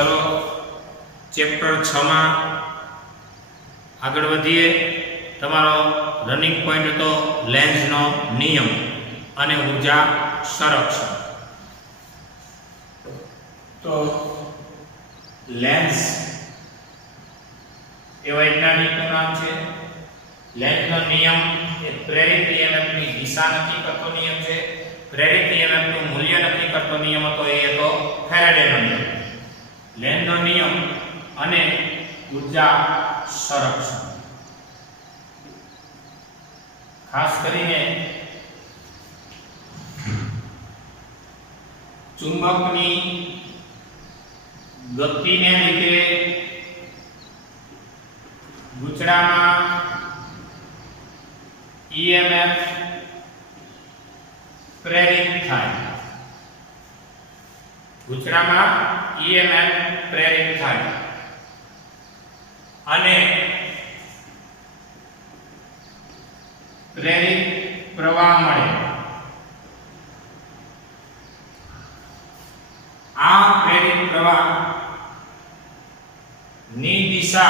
चलो चैप्टर 6 में आगळ वधीए। तमारो रनिंग पॉइंट तो लेंसनो नियम अने ऊर्जा संरक्षण। तो लेंस ए वैज्ञानिकનું नाम છે। लेंसનો नियम એ પ્રેરિત ईएमएफની દિશા નક્કી કરતો નિયમ છે। પ્રેરિત ईएमएफનું મૂલ્ય નક્કી કરતો નિયમ હતો એ હતો ફેરાડેનો નિયમ। લેન્ઝનો નિયમ અને ઊર્જા સંરક્ષણ ખાસ કરીને ચુંબકની ગતિને લીધે ગૂંચળામાં ईएमएफ प्रेरित थाय। गूंचळामां ईएमएफ प्रेरित थाय अने प्रेरित प्रवाह मळे। आ प्रेरित प्रवाह नी दिशा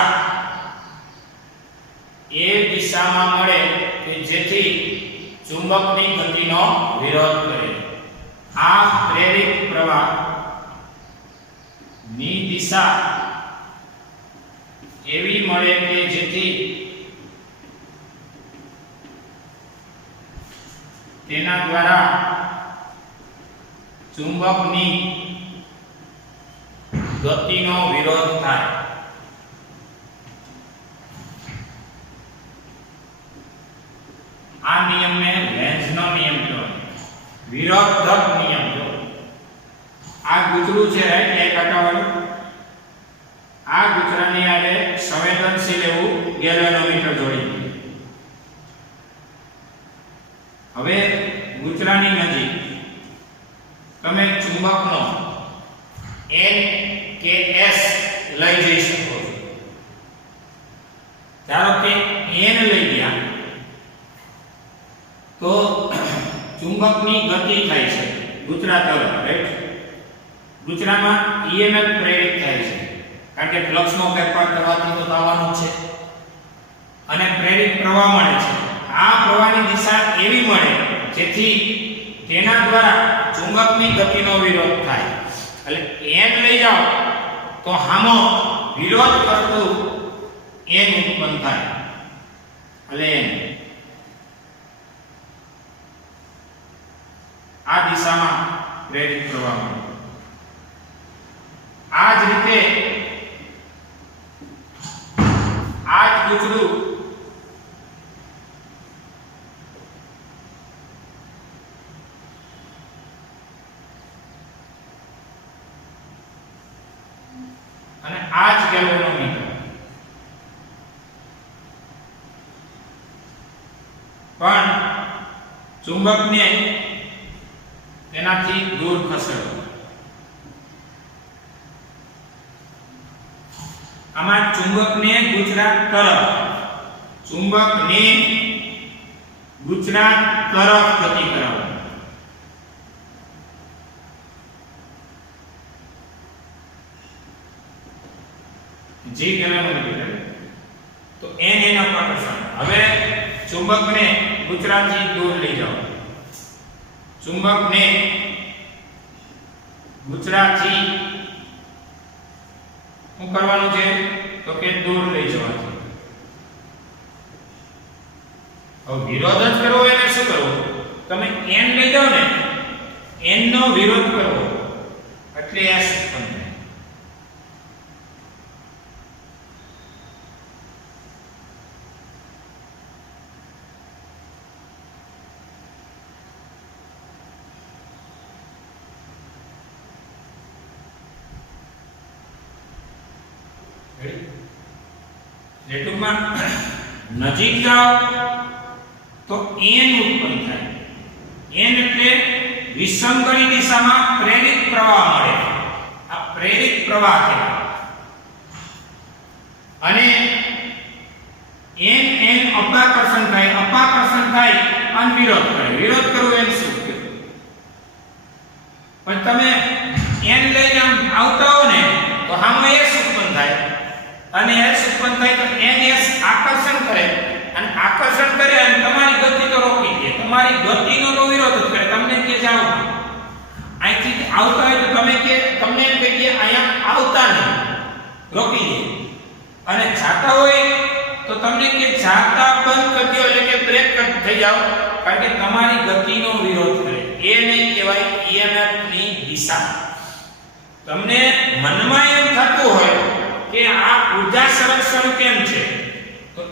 ए दिशामां मळे के जेथी चुंबकनी गतिनो विरोध करे। आ प्रेरित प्रवाह नी दिशा एवी मळे के जेथी तेना द्वारा चुंबकनी गतिनो विरोध थाय। आ नियम ने लेंसनो नियम कहेवाय। विरोधक नियम जो आ गूंचळું છે રાઈટ એ કાઢવાનું। आ ગૂંચળાની આરે સંવેદનશીલ એવું ગેલ્વેનોમીટર જોડી દીધું। હવે ગૂંચળાની નજીક તમે ચુંબકનો N કે S લઈ જઈ શકો છો। ધારો કે N લઈ ગયા तो चुंबकनी गति थाय छे गूंचळा तरफ राइट। गूंचळामां ईएमएफ प्रेरित थाय छे कारण के फ्लक्सनो फेरफार करवाथी तो थवानो छे अने प्रेरित प्रवाह मळे छे। आ प्रवाहनी दिशा एवी मळे जेथी तेना द्वारा चुंबकनी गतिनो विरोध थाय। એટલે n લઈ જાઓ તો હામો વિરોધ કરતું n ઉત્પન્ન થાય એટલે n आ दिशा में प्रेरित प्रवाह मळे। आज रीते आज गूंचळું અને आज ગેલ્વેનોમીટર पण चुंबकने तेनाथी दूर खसेड़ो। आमा चुंबकने गूंचळा तरफ गति करावो। जी गैल्वेनोमीटर तो n एनो आकर्षण। हवे चुंबकने गूंचळाथी दूर लई जाओ। चुंबक ने गूंचळाथी શું કરવાનું છે તો કે દૂર લઈ જવાનું। હવે વિરોધ જ કરવો એને શું કરવું તમે n લઈ જાઓ ને n નો વિરોધ કરવો એટલે s ઉત્પન્ન થાય। टूंकमां नजीक जाओ तो n उत्पन्न थाय। n એટલે વિસંગણી દિશામાં પ્રેરિત પ્રવાહ મળે। આ પ્રેરિત પ્રવાહ કહેવાય અને n અપાકર્ષણ થાય અને વિરોધ કરે। વિરોધ કરવો એ શું કે પણ તમે n લઈને આવતા હો ને તો અને s ઉત્પન્ન થાય તો ns આકર્ષણ કરે અને આકર્ષણ કરે અને તમારી ગતિ તો રોકી દે, તમારી ગતિનો તો વિરોધ જ કરે. તમને કે જાઓ અહીંથી આવતા હોય તો તમે કે તમને એમ કહીએ અહીંયા આવતા નહીં, રોકી દે. અને જાતા હોય તો તમને કે જાતા બંધ કરી દો, એટલે કે બ્રેક થઈ જાઓ, કારણ કે તમારી ગતિનો વિરોધ કરે. એને કહેવાય EMF ની દિશા. તમને મનમાં એમ થતું હોય કે આ ઊર્જા સંરક્ષણ કેમ છે, તો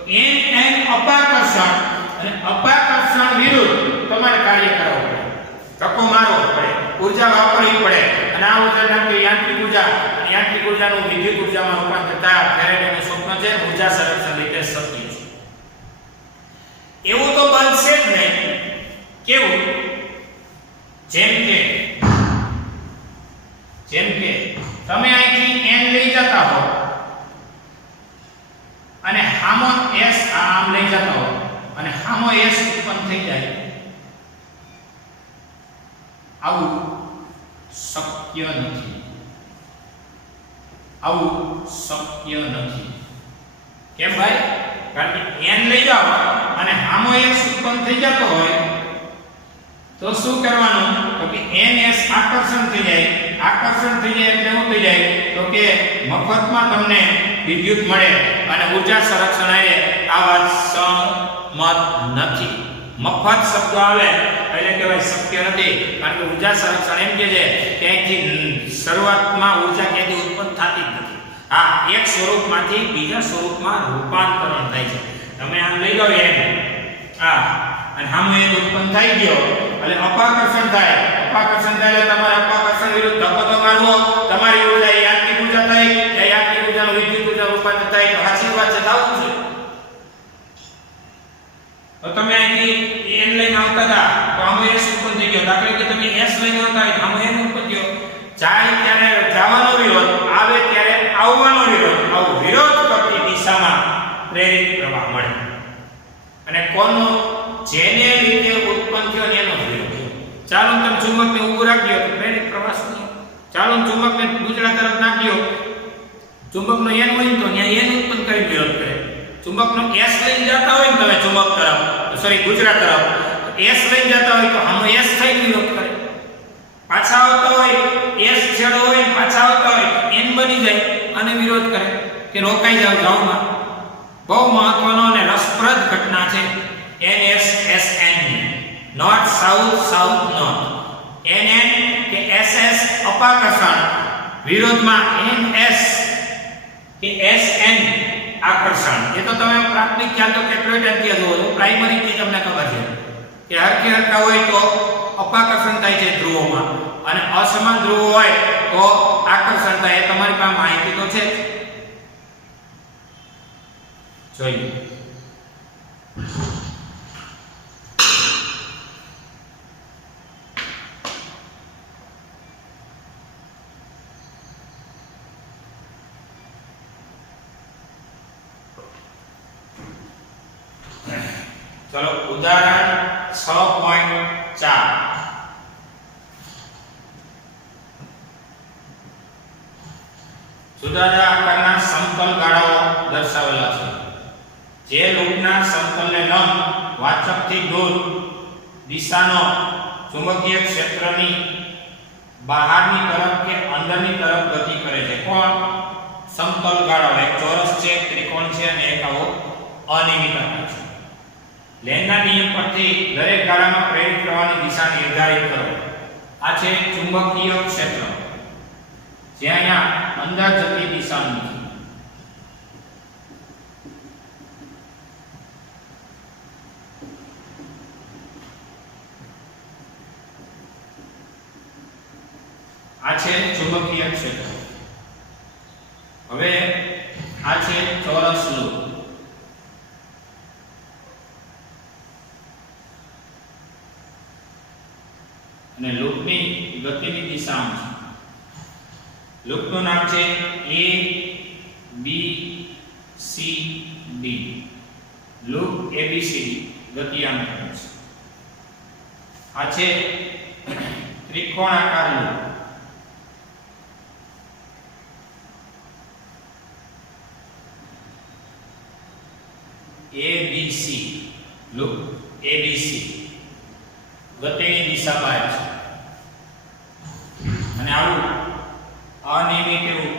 n અપાકર્ષણ અને અપાકર્ષણ વિરુદ્ધ તમારે કાર્ય કરવું પડે, ધક્કો મારવો પડે, ઊર્જા વાપરવી પડે. અને આ ઊર્જા નામ કે યાંત્રિક ઊર્જા. યાંત્રિક ઊર્જાનું વિદ્યુત ઊર્જામાં રૂપાંતર થાય. ફેરાડેનું સૂત્ર છે ઊર્જા સંરક્ષણ રીતે શક્ય છે. એવું તો બનશે જ નહીં. કેવું? જેમ કે તમે અહીંથી n લઈ જતા હો અને હામો s આમ લઈ જતા હો અને હામો s ઉત્પન્ન થઈ જાય, આવું શક્ય નથી. આવું શક્ય નથી. કેમ ભાઈ? કારણ કે n લઈ જાઓ અને હામો s ઉત્પન્ન થઈ જતો હોય તો શું કરવાનું? તો કે ns આકર્ષણ થઈ જાય. આકર્ષણ થઈ જાય એટલે શું થઈ જાય? તો કે મફતમાં તમને વિદ્યુત મળે અને ઊર્જા સંરક્ષણ આવે. આ વાત સમત નથી. મફત શબ્દ આવે એટલે કહેવાય શક્ય નથી. કારણ કે ઊર્જા સંરક્ષણ એમ કે છે કે અહીંથી શરૂઆતમાં ઊર્જા ક્યાંથી ઉત્પન્ન થતી જ નથી. હા, એક સ્વરૂપમાંથી બીજા સ્વરૂપમાં રૂપાંતરણ થાય છે. તમે આમ લઈ લો એમ, આ અને સામે ઉત્પન્ન થઈ ગયો એટલે અપાકર્ષણ થાય. અપાકર્ષણ થાય એટલે તમારે અપાકર્ષણ વિરુદ્ધ ધક્કો તો મારવો. તમારી ઊર્જા યાંત્રિક ઊર્જા થાય, એ યાંત્રિક ઊર્જાનું વિદ્યુત ઊર્જા રૂપાંતર થાય. તો સાચી વાત છે, થવું છે. તો તમે અહીંથી n લઈને આવતા હતા તો આમ s ઉત્પન્ન થઈ ગયો. દાખલા કે તમે s લઈને આવતા હોય તો આમ n ઉત્પન્ન થયો. જાય ત્યારે જવાનો વિરોધ, આવે ત્યારે આવવાનો વિરોધ. આવો વિરોધ કરતી દિશામાં પ્રેરિત પ્રવાહ મળે. અને કોનો? જેને લીધે ઉત્પન્ન થયો એનો વિરોધ. ચાલો તમે ચુંબકને ઊભું રાખ્યો તો પ્રેરિત પ્રવાહ શું? ચાલો ચુંબકને ગુજરા તરફ નાખ્યો, ચુંબકનો n હોય તો ત્યાં n ઉત્પન્ન કરી વિરોધ કરે. ચુંબકનો s લઈને જતા હોય ને તમે ચુંબક તરફ, સોરી ગુજરા તરફ, s લઈને જતા હોય તો આનો s થઈ વિરોધ કરે. પાછા આવતા હોય s છેડો હોય પાછા આવતા હોય n બની જાય અને વિરોધ કરે કે રોકાઈ જાવ જાવમાં. બહુ મહત્વનો અને રસપ્રદ ઘટના છે NSSN, north south south north. NN કે SS અપાકર્ષણ વિરોધમાં NS કે SN આકર્ષણ. એ તો તમે પ્રાથમિક ખ્યાલ તો કેટલો ટાઈમથી જોવો છો, પ્રાઇમરી થી તમને ખબર છે કે હરખી હરખા હોય તો અપાકર્ષણ થાય છે ધ્રુવોમાં અને અસમાન ધ્રુવો હોય તો આકર્ષણ થાય. એ તમારી પાસે માહિતી તો છે. જોઈએ ચલો ઉદાહરણ 6.4. જુદા જુદા આકારના સમતલ ગાળાઓ દર્શાવેલા છે. જે લૂપના સમતલને લંબ વાચકથી દૂર દિશાનો ચુંબકીય ક્ષેત્રની બહારની તરફ કે અંદરની તરફ ગતિ કરે છે. કોણ? સમતલ ગાળાઓ. એક ચોરસ છે, એક ત્રિકોણ છે અને એક આવો અનિયમિત આકાર છે. લેન્ઝના નિયમ પરથી દરેક ગાળામાં પ્રેરિત પ્રવાહની દિશા નિર્ધારિત કરો. આ છે ચુંબકીય ક્ષેત્ર જે અહીંયા અંદર જતી દિશાનું છે. આ છે ચુંબકીય ક્ષેત્ર. હવે આ છે ચોરસ લૂપ. અને લૂપની ગતિની દિશા છે. લૂપનું નામ છે A B C D. Loop ABCD ગતિ આમ કરે છે. આ છે ત્રિકોણાકાર લૂપ. ABC લુક ABC ગતિની દિશા બહાર છે અને આવું અનિયમિત એવું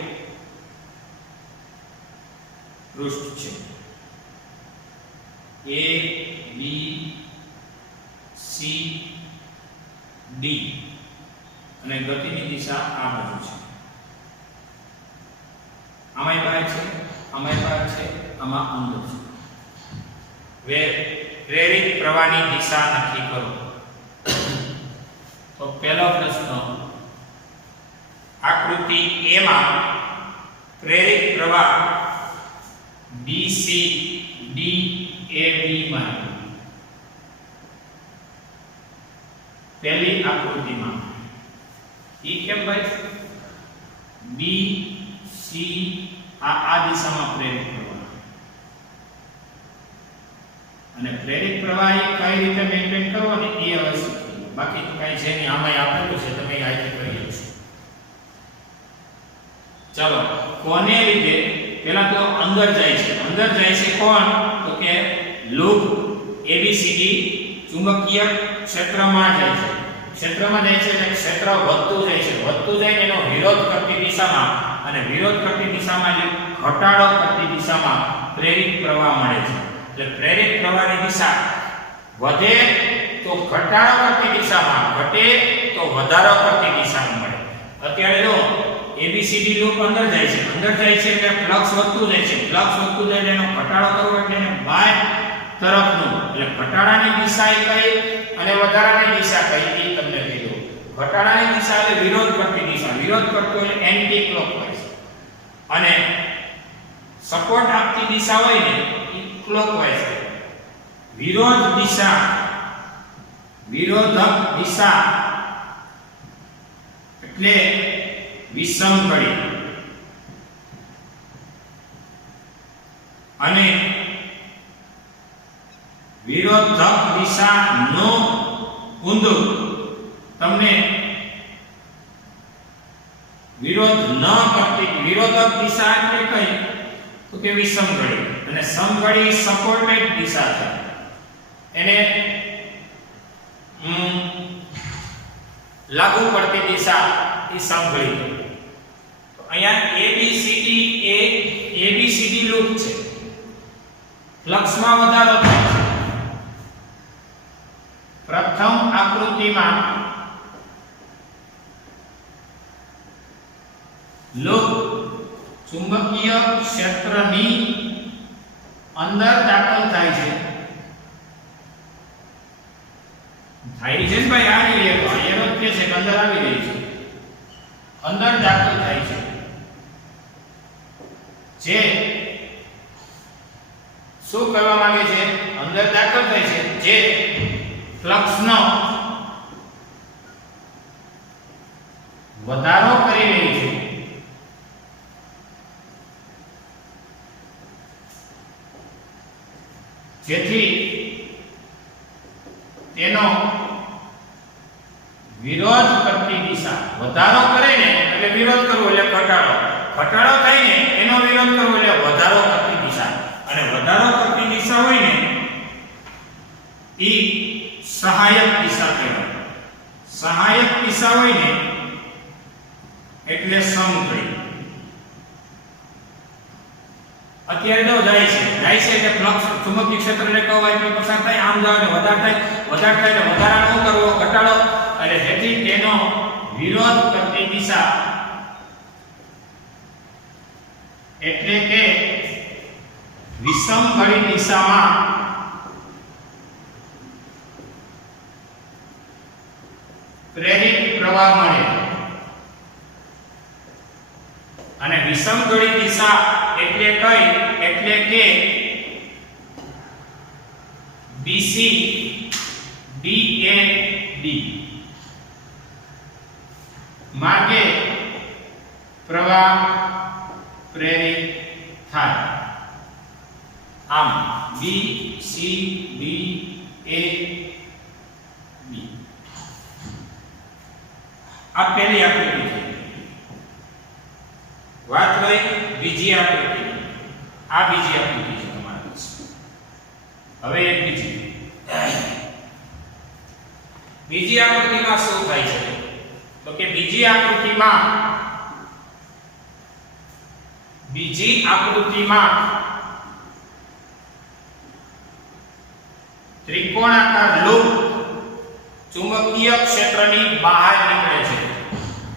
પૃષ્ઠ છે A B C D અને ગતિની દિશા આ બાજુ છે આમાંય બહાર છે આમાંય બહાર છે આમાં અંદર છે પ્રેરિત પ્રવાહની દિશા નક્કી કરો તો પહેલો પ્રશ્ન આકૃતિ A માં પ્રેરિત પ્રવાહ BC DAB માં પહેલી આકૃતિમાં ઈ કેમ ભાઈ B C આ દિશામાં પ્રેરિત પ્રવાહ અને પ્રેરિત પ્રવાહ કઈ રીતે મેઇન્ટેન કરવો ને એ હવે શીખીએ બાકી તો કઈ છે નહીં આમાં આપેલું છે તમે આઈથી કરી લેશો ચાલો કોને લીધે પહેલા તો અંદર જાય છે કોણ તો કે લૂપ ABCD ચુંબકીય ક્ષેત્રમાં જાય છે ક્ષેત્રમાં જાય છે એટલે ક્ષેત્ર વધતું જાય ને એનો વિરોધ કરતી દિશામાં અને વિરોધ કરતી દિશામાં જે ઘટાડો કરતી દિશામાં પ્રેરિત પ્રવાહ મળે છે એટલે પ્રેરિત પ્રવાહની દિશા વધે તો ઘટાડો કરતી દિશામાં ઘટે તો વધારો કરતી દિશામાં મળે અત્યારે જો ABCD લૂપ અંદર જાય છે એટલે ફ્લક્સ વધતું જાય છે એનો ઘટાડો કરવો એટલે એને બહાર તરફનું એટલે ઘટાડાની દિશા કઈ અને વધારાની દિશા કઈ એ તમને કહી દઉં ઘટાડાની દિશા એટલે વિરોધ કરતી દિશા વિરોધ કરતો એટલે એન્ટી ક્લોકવાઇઝ અને સપોર્ટ આપતી દિશા હોય ને એ ક્લોકવાઇઝ વિરોધક દિશા એટલે વિષમ ઘડી અને વિરોધક દિશાનો ઊંધું તમને વિરોધક દિશા એટલે કઈ તો કે વિષમ ઘડી અને સમઘડી સપોર્ટેડ દિશા છે એને લાગુ પડતી દિશા એ સમઘડી તો અહીંયા ABCD લૂપ છે ફ્લક્સમાં વધારો થાય છે પ્રથમ આકૃતિમાં લૂપ ચુંબકીય ક્ષેત્રની અંદર દાખલ થાય છે ને ભાઈ આવી રહી છે એનો કે છે કે અંદર આવી રહી છે અંદર દાખલ થાય છે જે શું કરવા માંગે છે અંદર દાખલ થાય છે જે ફ્લક્સનો વધારો કરી રહી છે જેથી તેનો વિરોધ કરતી દિશા વધારો કરે ને એટલે વિરોધ કરવો એટલે ઘટાડો થાય ને એનો વિરોધ કરવો એટલે વધારો કરતી દિશા અને વધારો કરતી દિશા હોય ને ઈ સહાયક દિશા કહેવાય સહાયક દિશા હોય ને એટલે સમઘડી અત્યારે તો જાય છે એટલે ફ્લક્સ ચુંબકીય ક્ષેત્રને કહો એટલે પસાર થાય આમ જાવ એટલે વધારે થાય એટલે વધારાનો કરવો ઘટાડો એટલે જેથી તેનો વિરોધ કરતી દિશા એટલે કે વિષમ ઘડી દિશામાં પ્રેરિત પ્રવાહ મળે અને વિષમ ઘડી દિશા એટલે કઈ એટલે કે BC DAD માર્ગે પ્રવાહ પ્રેરિત થાય આમ BCD AB આ પહેલી આકૃતિ છે વાત રહી બીજી આકૃતિ આ બીજી આકૃતિ છે તમારી હવે એક બીજી આકૃતિમાં શું થાય છે તો કે બીજી આકૃતિમાં ત્રિકોણાકાર લૂપ ચુંબકીય ક્ષેત્રની બહાર નીકળે છે.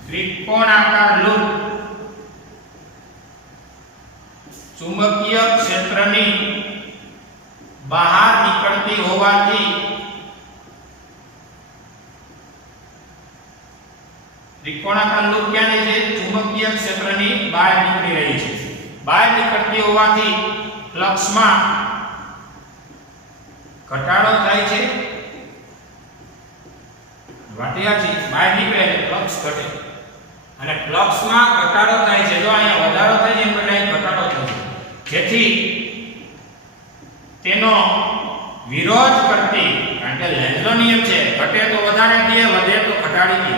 ત્રિકોણાકાર લૂપ ચુંબકીય ક્ષેત્રની બહાર નીકળતી હોવાથી ત્રિકોણાકાર લૂપ ક્યાં છે? ચુંબકીય ક્ષેત્રની બહાર નીકળી રહી છે. બહાર નીકળતી હોવાથી ફ્લક્સમાં ઘટાડો થાય છે. વાટિયા છે બહાર નીકળે એટલે ફ્લક્સ ઘટે અને ફ્લક્સમાં ઘટાડો થાય છે. જો અહીંયા વધારો થાય છે એમ બદલાય ઘટાડો થાય છે. જેથી તેનો વિરોધ કરતી, કારણ કે લેન્ઝનો નિયમ છે ઘટે તો વધારે દે, વધે તો ઘટાડી દે,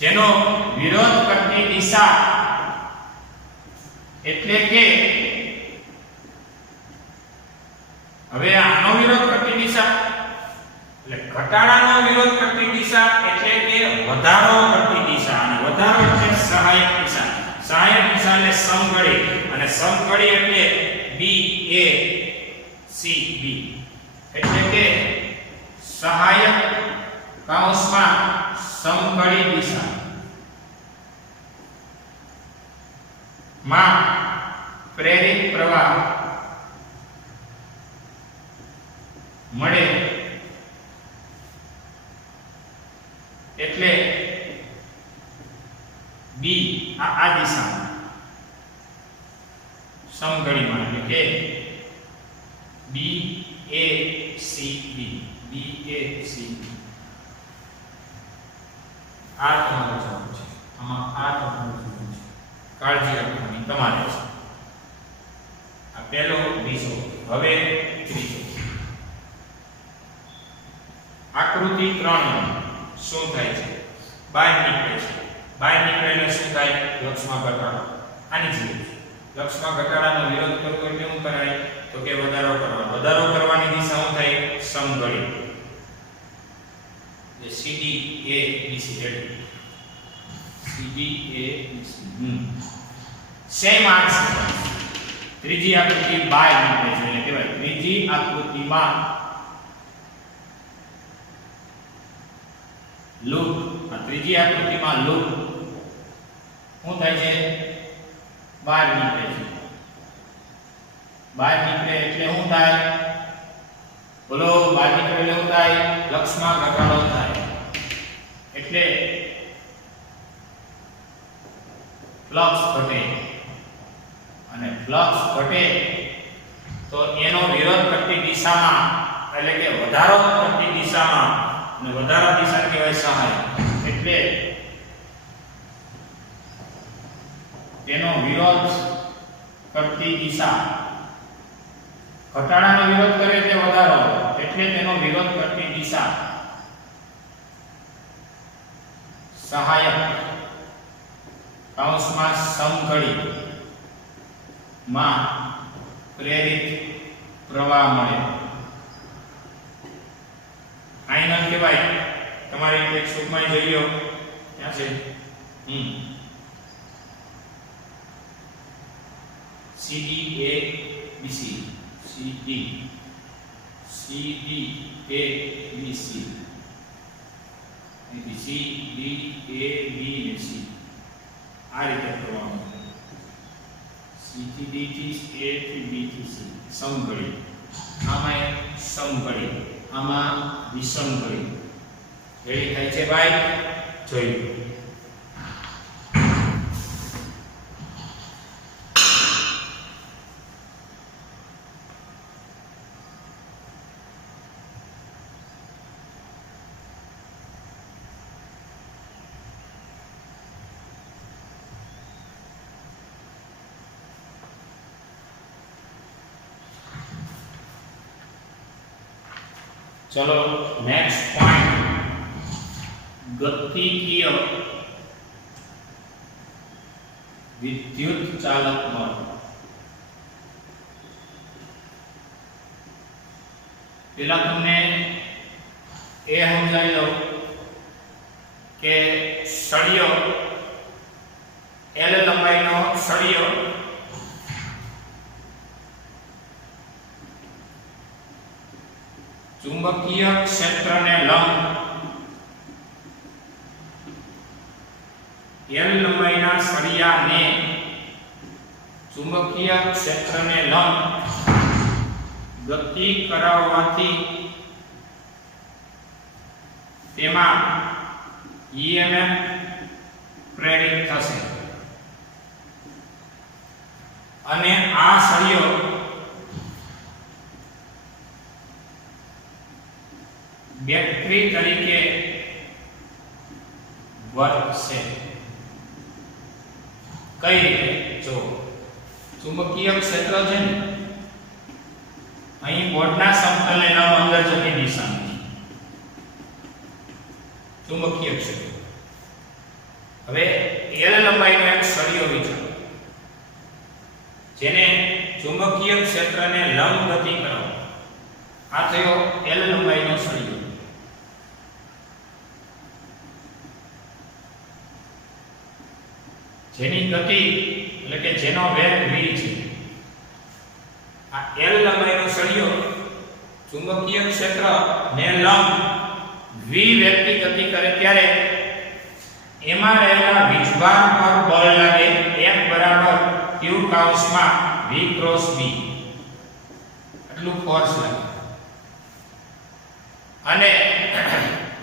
જેનો વિરોધ કરતી દિશા એટલે કે હવે આનો વિરોધ કરતી દિશા એટલે ઘટાડાનો વિરોધ કરતી દિશા એટલે કે વધારો કરતી દિશા, અને વધારો એટલે સહાયક દિશા. સહાયક દિશા એટલે સમઘડી, અને સમઘડી એટલે B A C B એટલે કે સહાયક કૌંસમાં સમઘડી દિશા માં પ્રેરિત પ્રવાહ મળે એટલે B આ દિશામાં સમઘડીમાં એટલે કે B A C B B A C B આ તમારો જવાબ છે. આમાં આ તમારો જવાબ છે. કાળજી રાખવાની તમારે છે. આ પહેલો બીજો. હવે ત્રીજો. આકૃતિ 3 શું થાય છે? બહાર નીકળે છે. બહાર નીકળે એટલે શું થાય? લક્ષમાં ઘટાડો. આની જેવું લક્ષમાં ઘટાડાનો વિરોધ કરવો એટલે શું કરાય? તો કે વધારો કરવાનો. વધારો કરવાની દિશા શું થાય? સમઘડી. જે CD A B C CD A B C same answer. ત્રીજી આકૃતિ બહાર નીકળે છે એટલે કહેવાય ત્રીજી આકૃતિમાં લૂપ. આ ત્રીજી આકૃતિમાં લૂપ શું થાય છે? બહાર નીકળે છે. બહાર નીકળે એટલે શું થાય? બોલો, બહાર નીકળે એટલે શું થાય? લક્ષમાં ઘટાડો થાય. એટલે ફ્લક્સ ઘટે, અને ફ્લક્સ ઘટે તો એનો વિરોધ કરતી દિશામાં એટલે કે વધારો કરતી દિશામાં, અને વધારા દિશા કહેવાય સહાય, એટલે તેનો વિરોધ કરતી દિશા ઘટાડાનો વિરોધ કરે તે વધારો, એટલે તેનો વિરોધ કરતી દિશા સહાયક કૌંસમાં સમઘડી માં પ્રેરિત પ્રવાહ મળે. ફાઇનલ કહેવાય. તમારી ટેક્સ્ટબુકમાં જોઈ લો ક્યાં છે? CD A B C CD A B C C D A B C આ રીતે કરવાનું. C થી D થી A થી B થી C સમઘડી. આમાં સમઘડી, આમાં વિષમઘડી. રેડી થાય છે ભાઈ? જોઈ चलो नेक्स्ट पॉइंट गतिकीय विद्युत चालक बल. પેલા તમને એ સમજાવી દઉં કે સળિયો L લંબાઈનો સળિયો ચુંબકીય ક્ષેત્રને લંબ L લંબાઈના સળિયાને ચુંબકીય ક્ષેત્રને લંબ ગતિ કરાવવાથી તેમાં EMF પ્રેરિત થશે અને આ સળિયો બેટરી તરીકે વર્તશે. કઈ રીતે? જો ચુંબકીય ક્ષેત્ર છે ને અહીં બોર્ડના સમતલને લંબ અંદર જતી દિશામાં ચુંબકીય ક્ષેત્ર. હવે L લંબાઈનો એક સળિયો વિચારો જેને ચુંબકીય ક્ષેત્રને લંબ ગતિ કરાવો. આ થયો L લંબાઈનો સળિયો. જેની ગતિ એટલે કે જેનો વેગ v છે. આ L લંબાઈનો સળિયો ચુંબકીય ક્ષેત્રને લંબ v વેગથી ગતિ કરે ત્યારે એમાં રહેલા વીજભાર પર બળ લાગે F બરાબર q કૌંસમાં v ક્રોસ b એટલું ફોર્સ લાગે અને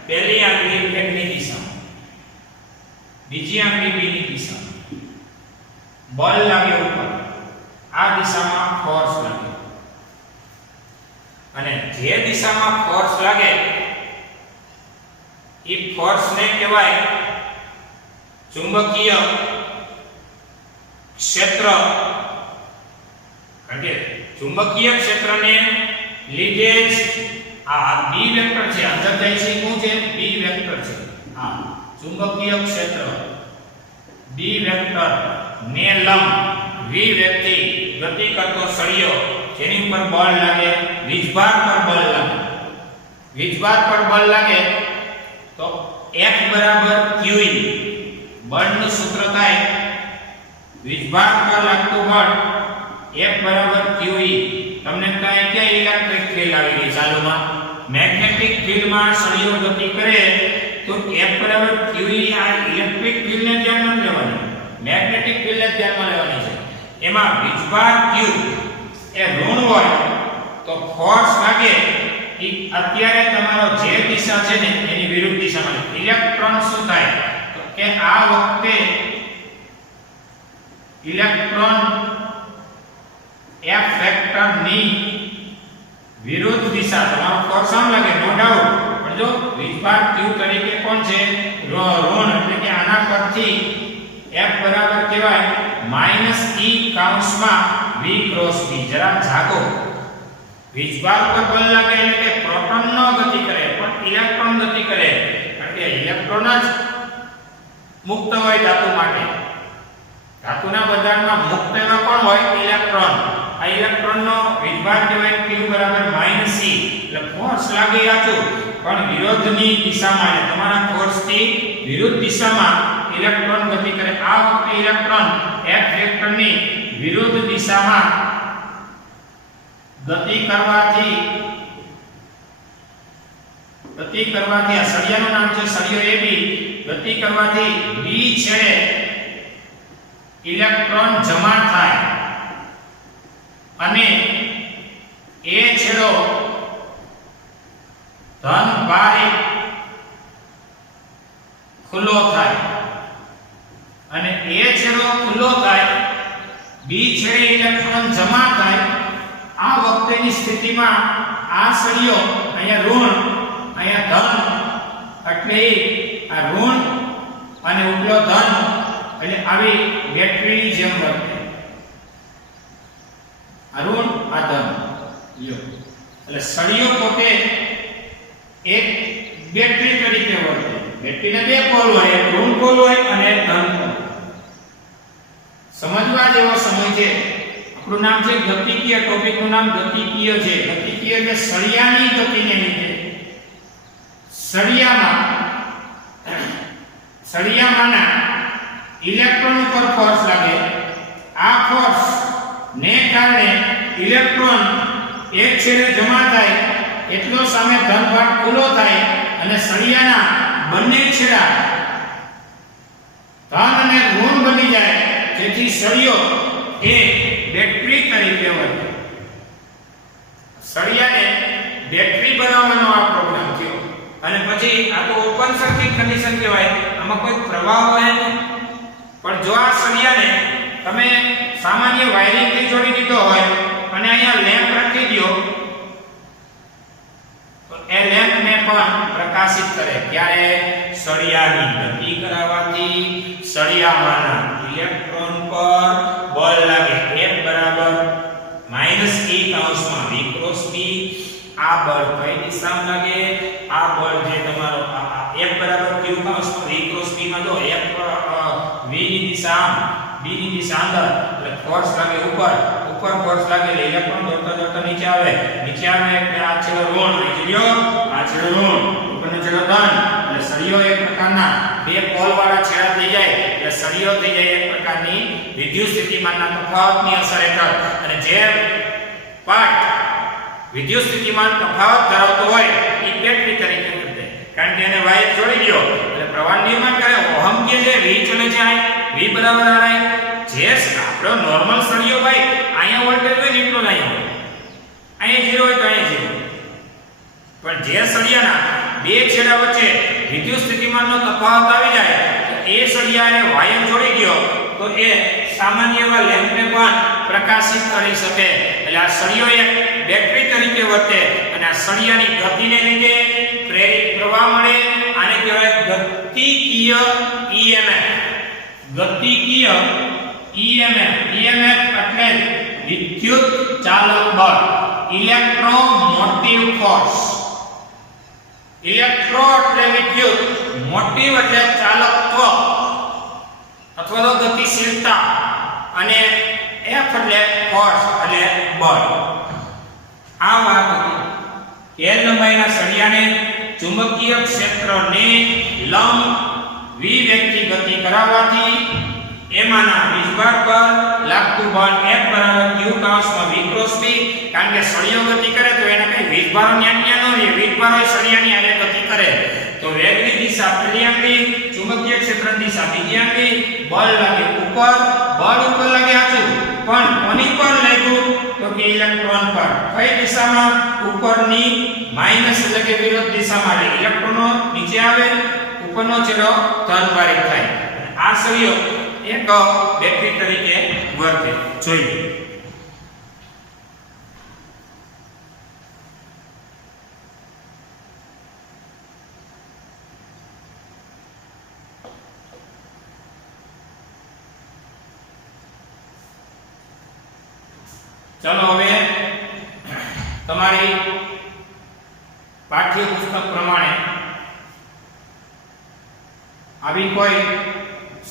પહેલી આંગળી વેગની દિશામાં બીજી આંગળી b ની દિશામાં બળ લાગે ઉપર આ દિશામાં ફોર્સ લાગે અને જે દિશામાં ફોર્સ લાગે એ ફોર્સ ને કહેવાય ચુંબકીય ક્ષેત્ર. કારણ કે ચુંબકીય ક્ષેત્રને લીધે જ આ b વેક્ટર છે અંદર જાય છે શું છે b વેક્ટર છે. આ ચુંબકીય ક્ષેત્ર b વેક્ટર ને લંબ v વેગથી ગતિ કરતો સળિયો જેની ઉપર બળ લાગે વીજભાર પર બળ લાગે. વીજભાર પર બળ લાગે તો F બરાબર QE બળનું સૂત્ર થાય વીજભાર પર લાગતું બળ F બરાબર QE. તમને કહે કે ઇલેક્ટ્રિક ફીલ્ડ આવી ગઈ ચાલુમાં મેગ્નેટિક ફીલ્ડમાં સળિયો ગતિ કરે તો F બરાબર QE. આ ઇલેક્ટ્રિક ફીલ્ડને ધ્યાનમાં લેવાની મેગ્નેટિક ફીલ્ડને ધ્યાનમાં લેવાની છે. એમાં વીજભાર Q એ ઋણ હોય તો ફોર્સ લાગે એ અત્યારે તમારો જે દિશા છે ને એની વિરુદ્ધ દિશામાં ઇલેક્ટ્રોન શું થાય તો કે આ વખતે ઇલેક્ટ્રોન F વેક્ટર ની વિરુદ્ધ દિશા તમારો ફોર્સ આમ લાગે નો ડાઉટ પણ જો વીજભાર Q તરીકે કોણ છે ઋણ એટલે કે આના પરથી F બરાબર કહેવાય -e કૌંસમાં v ક્રોસ b. જરા જાગો વીજભાર પર બળ લાગે એટલે કે પ્રોટોન ન ગતિ કરે પણ ઇલેક્ટ્રોન ગતિ કરે. કારણ કે ઇલેક્ટ્રોન જ મુક્ત હોય ધાતુ માટે. ધાતુના બંધારણમાં મુક્ત એવા કોણ હોય ઇલેક્ટ્રોન. આ ઇલેક્ટ્રોનનો વીજભાર કહેવાય q બરાબર -e એટલે ફોર્સ લાગે આચું પણ વિરોધની દિશામાં એટલે તમારા ફોર્સથી વિરુદ્ધ દિશામાં ઇલેક્ટ્રોન ગતિ કરે. આ વખતે ઇલેક્ટ્રોન F વેક્ટરની વિરુદ્ધ દિશામાં ગતિ કરવાથી આ સળિયાનું નામ છે સળિયો AB. ગતિ કરવાથી B છેડે ઇલેક્ટ્રોન જમા થાય અને A છેડો ધન બારે ખુલ્લો થાય અને A છેડો ખુલ્લો થાય B છેડે ઇલેક્ટ્રોન જમા થાય. આ વખતેની સ્થિતિમાં આ સળિયો અહીંયા ઋણ અહીંયા ધન એટલે આ ઋણ અને ઉપલો ધન એટલે આવી બેટરીની જેમ વર્તે. આ ઋણ આ ધન લ્યો એટલે સળિયો પોતે એક બેટરી તરીકે વર્તે. બેટરીને બે પોલ હોય એક ઋણ પોલ હોય અને એક ધન પોલ. સમજવા જેવો સમય છે આપણું નામ છે ગતિકીય, ટોપિકનું નામ ગતિકીય છે. ગતિકીય એટલે સળિયાની ગતિને લીધે સળિયામાંના ઇલેક્ટ્રોન ઉપર ફોર્સ લાગે. આ ફોર્સ ને કારણે ઇલેક્ટ્રોન એક છેડે જમા થાય એટલો સામે ધનભાર ખુલ્લો થાય અને સળિયાના બંને છેડા ધન અને ઋણ બની જાય, જેથી સળિયો એ બેટરી તરીકે વર્તે. સળિયાને બેટરી બનાવવાનો આ પ્રોગ્રામ થયો. અને પછી આ તો ઓપન સર્કિટ કન્ડિશન કહેવાય, આમાં કોઈ પ્રવાહ હોય નહીં. પણ જો આ સળિયાને તમે સામાન્ય વાયરિંગ થી જોડી દીધો હોય અને અહીંયા લેમ્પ રાખી દો, તો એ લેમ્પ ને પણ પ્રકાશિત કરે. ક્યારે? સળિયાની ગતિ કરાવવાથી સળિયામાંના ઇલેક્ટ્રોન પર બળ લાગે. F બરાબર -e કૌંસમાં v ક્રોસ b. આ બળ કઈ દિશામાં લાગે? આ બળ જે તમારો F બરાબર q કૌંસમાં v ક્રોસ b માં જો F v ની દિશા b ની દિશા અંદર, એટલે ફોર્સ લાગે ઉપર ફોર્સ લાગે એટલે ઇલેક્ટ્રોન દોડતા નીચે આવે એટલે આ છેડો ઋણ આવી ગયો, આ છેડો ઋણ, ઉપરનો છેડો ધન. એટલે સળિયો એક પ્રકારના બે પોલ વાળા છેડા થઈ જાય એટલે સળિયો થઈ જાય એક પ્રકારની વિદ્યુત સ્થિતિમાનના તફાવતની અસર હેઠળ. અને જે પાર્ટ વિદ્યુત સ્થિતિમાન તફાવત ધરાવતો હોય એ બેટરી તરીકે વર્તે, કારણ કે એને વાયર જોડી દો એટલે પ્રવાહ નિર્માણ કરે. ઓહમ કે છે v ચલે છે, v બરાબર r i. જે આપણો નોર્મલ સળિયો ભાઈ અહીંયા વોલ્ટેજ હોય ને એટલો જ અહીંયા 0 હોય તો અહીંયા 0. પણ જે સળિયાના બે છેડા વચ્ચે વિદ્યુત સ્થિતિમાનનો તફાવત આવી જાય તો એ સળિયાને વાયર જોડી દો તો એ સામાન્ય એવા લેમ્પને પણ પ્રકાશિત કરી શકે. એટલે આ સળિયો એક બેટરી તરીકે વર્તે અને આ સળિયાની ગતિને લીધે પ્રેરિત પ્રવાહ મળે. આને કહેવાય ગતિકીય EMF. ગતિકીય EMF. EMF એટલે વિદ્યુત ચાલક બળ, ઇલેક્ટ્રોમોટિવ ફોર્સ. ઇલેક્ટ્રો એટલે વિદ્યુત, મોટિવ એટલે ચાલકત્વ અથવા તો ગતિશીલતા, અને F એટલે ફોર્સ એટલે બળ. આ વાત હતી L લંબાઈના સળિયાને ચુંબકીય ક્ષેત્રને લંબ v વેગથી ગતિ કરાવવાથી એમાંના વીજભાર પર લાગતું બળ F બરાબર q કૌંસમાં v ક્રોસ b. કારણ કે સળિયો ગતિ કરે તો એને કઈ વીજભારો ન્યા ન રહે, વીજભારો સળિયાની આરે ગતિ કરે તો વેગની દિશા પેલી આંગળી, ચુંબકીય ક્ષેત્રની દિશા બીજી આંગળી. બળ લાગે ઉપર, બળ ઉપર લાગે આચું, પણ કોની પર લાગ્યું તો કે ઇલેક્ટ્રોન પર. કઈ દિશામાં? ઉપરની માઈનસ એટલે કે વિરુદ્ધ દિશામાં. એટલે ઇલેક્ટ્રોનો નીચે આવે, ઉપરનો છેડો ધનભારિત થાય. આ સળિયો એક બેટરી તરીકે વર્તે. જોઈએ ચલો હવે તમારી પાઠ્યપુસ્તક પ્રમાણે આવી કોઈ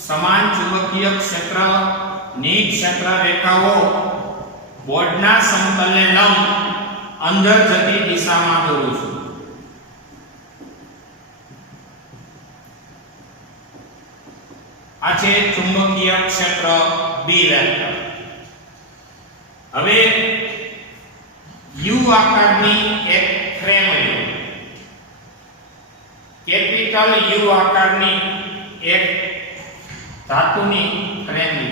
સમાન ચુંબકીય ક્ષેત્રની ક્ષેત્ર રેખાઓ બોર્ડના સમતલને લંબ અંદર જતી દિશામાં દોરું છું. આ છે ચુંબકીય ક્ષેત્ર B વેક્ટર. હવે U આકારની એક ફ્રેમ લો. કેપિટલ U આકારની એક ધાતુની ફ્રેમ લો.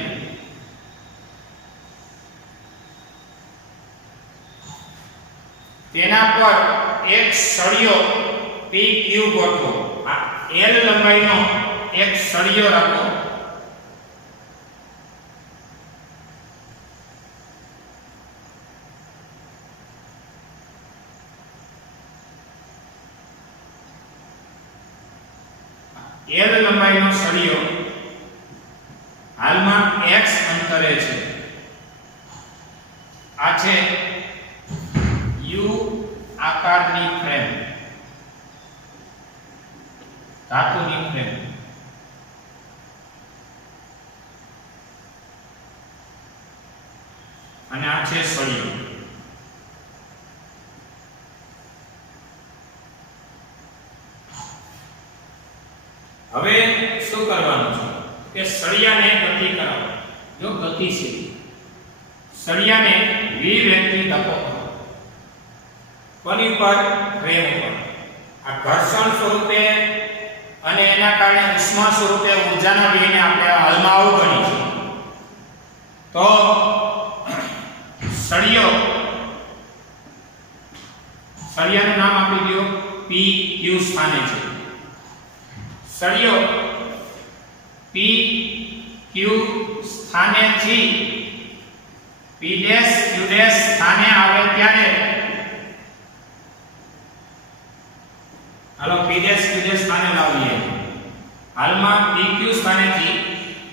તેના પર એક સળિયો PQ ગોઠવો. આ L લંબાઈનો એક સળિયો રાખો. L લંબાઈનો સળિયો હાલમાં x અંતરે છે. આ છે U આકારની ફ્રેમ, ધાતુની ફ્રેમ. અને આ છે સળિયો. હવે શું કરવાનું છે કે સળિયાને ગતિ કરાવો. જો ગતિ છે, સળિયાને વ્યક્તિ ધક્કો કરો. કોની ઉપર? ફ્રેમ ઉપર. આ ઘર્ષણ સ્વરૂપે અને એના કારણે ઉષ્મા સ્વરૂપે ઊર્જાના વ્યયને આપણે હાલમાં અવગણી છે. તો સળિયાનું નામ આપી દો પી ક્યુ સ્થાને છે. સળિયો પી ક્યુ સ્થાનેથી પી ડેશ ક્યુ ડેશ સ્થાને આવે ત્યારે હાલો પી ડેશ ક્યુ ડેશ સ્થાને લાવીએ. હાલમાં પી ક્યુ સ્થાનેથી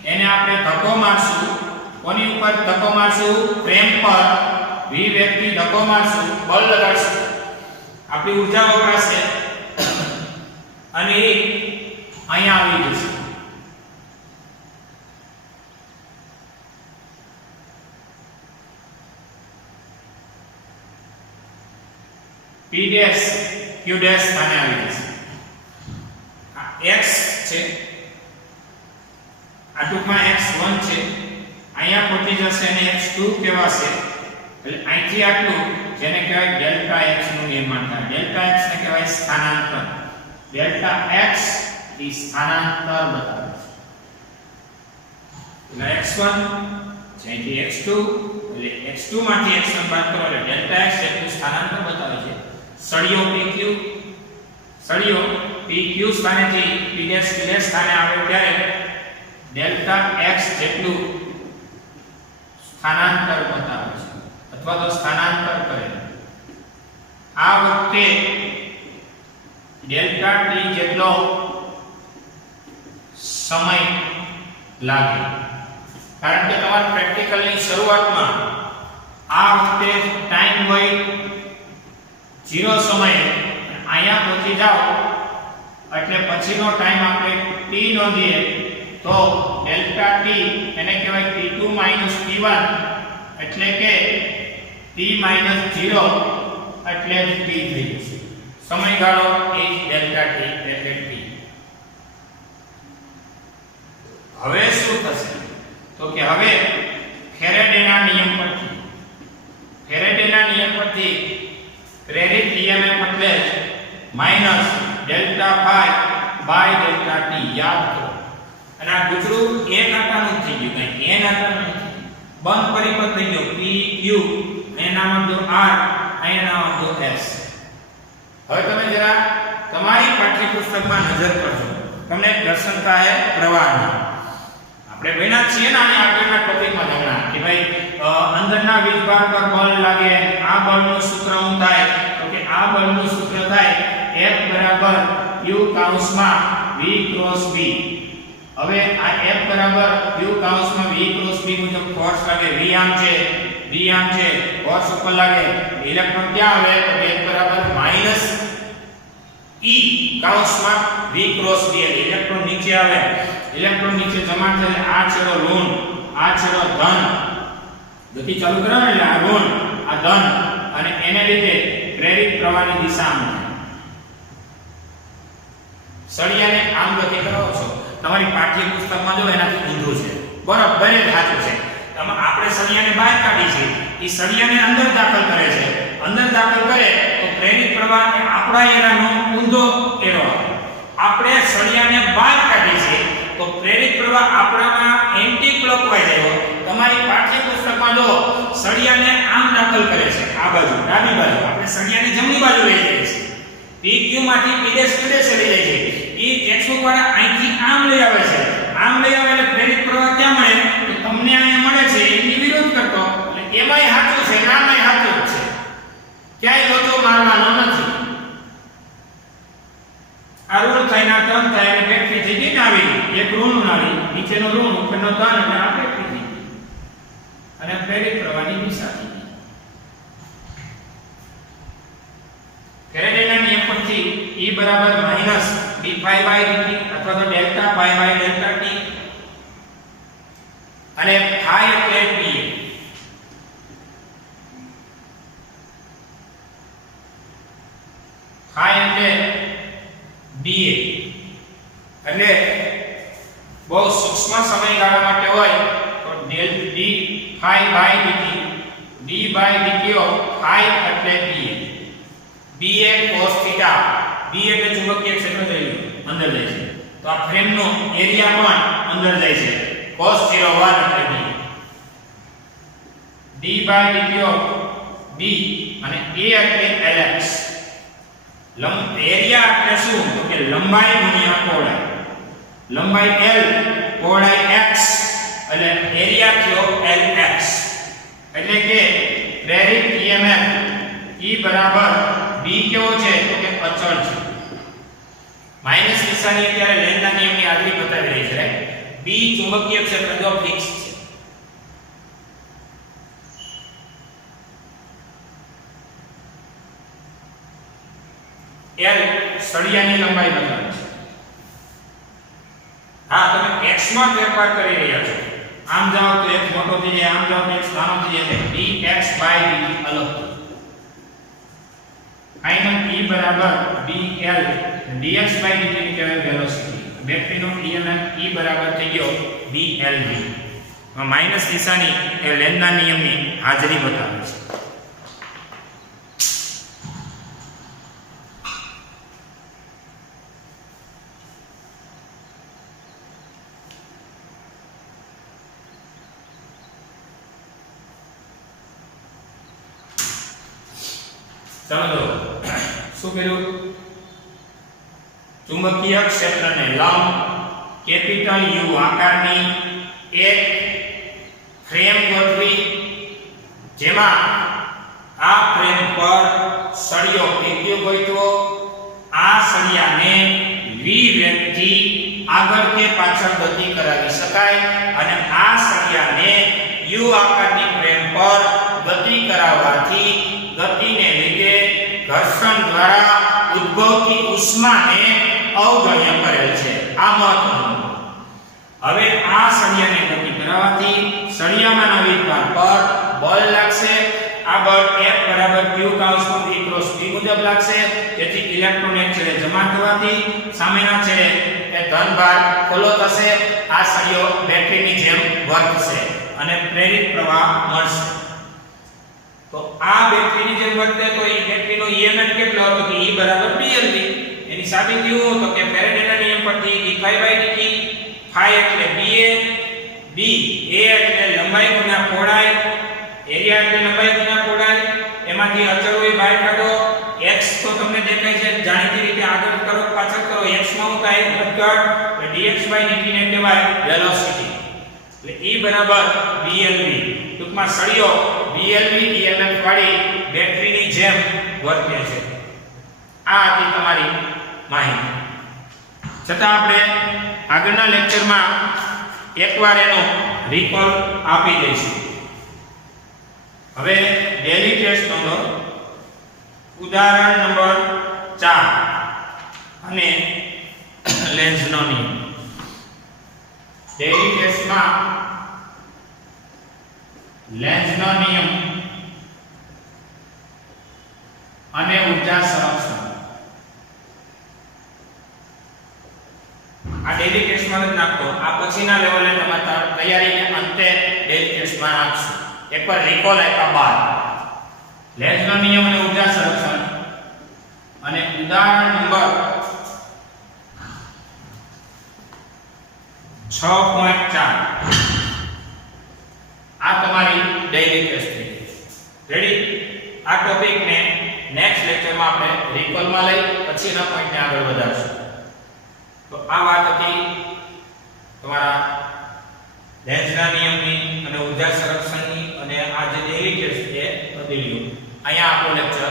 એને આપણે ધક્કો મારશું. કોની ઉપર ધક્કો મારશું? ફ્રેમ પર વ્યક્તિ ધક્કો મારશું, બળ લગાડશું. આપણી ઊર્જા વપરાશે અને એ અહીંયા આવી જશે. P ડેશ Q ડેશ સ્થાને આવી જશે. આ x છે, આ ટૂંકમાં x1 છે, અહીંયા પહોંચી જશે અને x2 કહેવાશે. એટલે અહીંથી આટલું જેને કહેવાય ડેલ્ટા x નું નિર્માણ થાય. ડેલ્ટા x ને કહેવાય સ્થાનાંતર. ડેલ્ટા x એ સ્થાનાંતર બતાવે છે. એટલે x1 જેથી x2 એટલે x2 માંથી x1 બાદ કરો એટલે ડેલ્ટા x એટલું સ્થાનાંતર બતાવે છે. સળિયો pq સ્થાનેથી p ડેશ q ડેશ સ્થાને આવે ત્યારે ડેલ્ટા x જેટલું સ્થાનાંતર બતાવે છે અથવા તો સ્થાનાંતર કરે. આ વખતે ડેલ્ટા t જેટલો સમય લાગે. કારણ કે તમારા પ્રેક્ટિકલની શરૂઆતમાં આ વખતે ટાઈમ હોય 0 સમયે, અહીંયા પહોંચી જાઓ એટલે પછીનો ટાઈમ આપણે t નોંધીએ તો ડેલ્ટા t એને કહેવાય t2 t1 એટલે કે t 0 એટલે t થઈ જશે. સમયગાળો એ ડેલ્ટા t એટલે t. હવે શું થશે તો કે હવે ફેરેડેના નિયમ પરથી પ્રેરિત EMF એટલે minus delta phi by delta t યાદ કરો. અને આ ગુજરું એક આટાનું થઈ ગયું, કઈ n આટાનું નથી. બંધ પરિપથ થઈ ગયો p q, એના નામ દો r, એના નામ દો s. હવે તમે જરા તમારી પાઠ્યપુસ્તકમાં નજર કરજો, તમને દર્શન થાય પ્રવાહની. આપણે ભણ્યા છીએ ને આની આગળના ટોપિકમાં હમણાં કે ભાઈ અંદરના વીજભાર પર બળ લાગે, આ બળનું સૂત્ર શું થાય તો કે આ બળનું સૂત્ર થાય F બરાબર Q કૌંસમાં V ક્રોસ V. હવે આ F બરાબર Q કૌંસમાં V ક્રોસ V મુજબ ફોર્સ લાગે, V આમ છે, V આમ છે, ફોર્સ ઉપર લાગે, ઇલેક્ટ્રોન ક્યાં આવે તો F બરાબર માઈનસ E કૌંસમાં V ક્રોસ V. ઇલેક્ટ્રોન નીચે આવે, ઇલેક્ટ્રોન નીચે જમા થાય, આ છેડો ઋણ, આ છેડો ધન. ગતિ ચાલુ કરો એટલે આ ઋણ, આ ધન, અને એને લીધે પ્રેરિત પ્રવાહની દિશા આમ થાય. સળિયાને આમ ગતિ કરાવો છો, તમારી પાઠ્યપુસ્તકમાં જો એનાથી ઊંધું છે, બરાબર જ સાચું છે. આપણે સળિયાને બહાર કાઢી છે, એ સળિયાને અંદર દાખલ કરે છે. અંદર દાખલ કરે તો પ્રેરિત પ્રવાહને આપણા એરાનો ઊંધો એરો આવે. આપણે સળિયાને બહાર કાઢી છે તો પ્રેરિત પ્રવાહ આપણામાં એન્ટી ક્લોકવાઇઝ આવ્યો. તમારી પાઠ્યપુસ્તકમાં જો સળિયાને આમ દાખલ કરે છે, આ બાજુ ડાબી બાજુ, આપણે સળિયાને જમણી બાજુ લઈ જઈએ છીએ. PQ માંથી P ડેશ Q ડેશ લઈ જાય છે. એ ટેક્સ્ટબુક વાળા અહીંથી આમ લઈ આવે છે, આમ લઈ આવે એટલે પ્રેરિત પ્રવાહ ક્યાં મળે તો તમને અહીંયા મળે છે એની વિરોધ કરતો. એટલે એમાંય સાચું છે, આમાંય સાચું છે, ક્યાંય લોચો મારવાનો નથી. આ ઋણ થાય ના ધન થાય એટલે બેટરી થઈ ગઈ ને આવી એક ઋણ નાળી, નીચેનો ઋણ ઉપરનો ધન એટલે આ બેટરી થઈ ગઈ અને પ્રેરિત પ્રવાહની દિશા થઈ ગઈ. ફેરેડેના નિયમ પરથી E બરાબર minus d phi by dt અથવા તો delta phi by delta t, અને phi એટલે p. phi એટલે dA એટલે બહુ સૂક્ષ્મ સમયગાળા માટે હોય તો del d phi by dt d by dt of phi એટલે dA cos theta b એટલે ચુંબકીય ક્ષેત્ર જાય અંદર જાય છે તો આ ફ્રેમનો એરિયા પણ અંદર જાય છે cos 01 એટલે d by dt of b અને a એટલે lx એરિયા એટલે શું તો કે લંબાઈ ગુણ્યા પહોળાઈ લંબાઈ l પહોળાઈ x એટલે એરિયા થયો lx એટલે કે પ્રેરિત EMF E બરાબર b કેવો છે તો કે અચળ છે માઈનસ નિશાની અત્યારે લેન્ઝના નિયમની આગળ બતાવી રહી છે b ચુંબકીય ક્ષેત્ર જો ફિક્સ છે l સળિયાની લંબાઈ બતાવે છે હા તમે x માં ફેરફાર કરી રહ્યા છો આમ જાઓ તો x મોટો થઈ જાય આમ જાઓ તો x નાનો થઈ જાય dx by dt અલગ ફાઇનલ E બરાબર dl dx by dt ની કહેવાય વેલોસિટી બેટરીનો EMF E બરાબર થઈ ગયો blv માઈનસ નિશાની એ લેન્ઝના નિયમની હાજરી બતાવે છે ચાલો શું કર્યું ચુંબકીય ક્ષેત્રને લંબ કેપિટલ U આકારની એક ફ્રેમ ગોઠવી જેમાં આ ફ્રેમ પર સળિયો ફેંક્યો ગયો આ સળિયાને v વેગથી આગળ કે પાછળ ગતિ કરાવી શકાય અને આ સળિયાને U આકારની ફ્રેમ પર ગતિ કરાવવાથી ગતિને લીધે ઘર્ષણ દ્વારા ઉદ્ભવતી ઉષ્માને અવગણ્ય કરેલ છે આ મહત્વનું હવે આ સળિયાને ગતિ કરાવવાથી સળિયામાંના વિભાગ પર બળ લાગશે આ બળ F બરાબર q કાઉન્સમાં v ક્રોસ p મુજબ લાગશે તેથી ઇલેક્ટ્રોન એક છેડે જમા થવાથી સામેના છેડે એ ધન ભાર ખુલ્લો થશે આ સળિયો બેટરીની જેમ વર્તશે અને પ્રેરિત પ્રવાહ મળશે તો આ બેટરીની જેમ વર્તે તો એ બેટરીનો EMF કેટલો હતો કે E બરાબર blv એની સાબિતી શું તો કે ફેરેડેના નિયમ પરથી dϕ by dt phi એટલે ba b a એટલે લંબાઈ ગુણ્યા પહોળાઈ એરિયા એટલે લંબાઈ ગુણ્યા પહોળાઈ એમાંથી અચળ હોય બહાર કાઢો x તો તમને દેખાય છે જાણીતી રીતે આગળ કરો પાછળ કરો x માં હું કાઈ ઘટઘટ તો dx by dt ને કહેવાય વેલોસિટી એટલે E બરાબર blv ટૂંકમાં સળિયો blv EMF વાળી બેટરીની જેમ વર્તે છે આ હતી તમારી માહિતી છતાં આપણે આગળના લેક્ચરમાં એકવાર એનો રિકોલ આપી દઈશું હવે ડેલી ટેસ્ટ નોંધો ઉદાહરણ નંબર 4 અને લેન્ઝનો નિયમ ડેલી ટેસ્ટમાં લેન્ઝનો નિયમ અને ઊર્જા સંરક્ષણ આ ડેલી ટેસ્ટમાં જ નાખતો આ પછીના લેવલે તમારે તૈયારીને અંતે ડેલી ટેસ્ટમાં નાખશું એકવાર રિકોલ આપ્યા બાદ લેન્ઝનો નિયમ અને ઊર્જા સંરક્ષણ અને ઉદાહરણ નંબર 6.4 આ તમારી ડેલી ટેસ્ટ છે રેડી આ ટોપિક ને નેક્સ્ટ લેક્ચરમાં આપણે રિકોલમાં લઈ પછીના પોઈન્ટને આગળ વધારશું તો આ વાત હતી તમારા લેન્ઝના નિયમની અને ઊર્જા સંરક્ષણની અને આ જે ડેલી ટેસ્ટ છે બદલ્યું અહીંયા આપણો લેક્ચર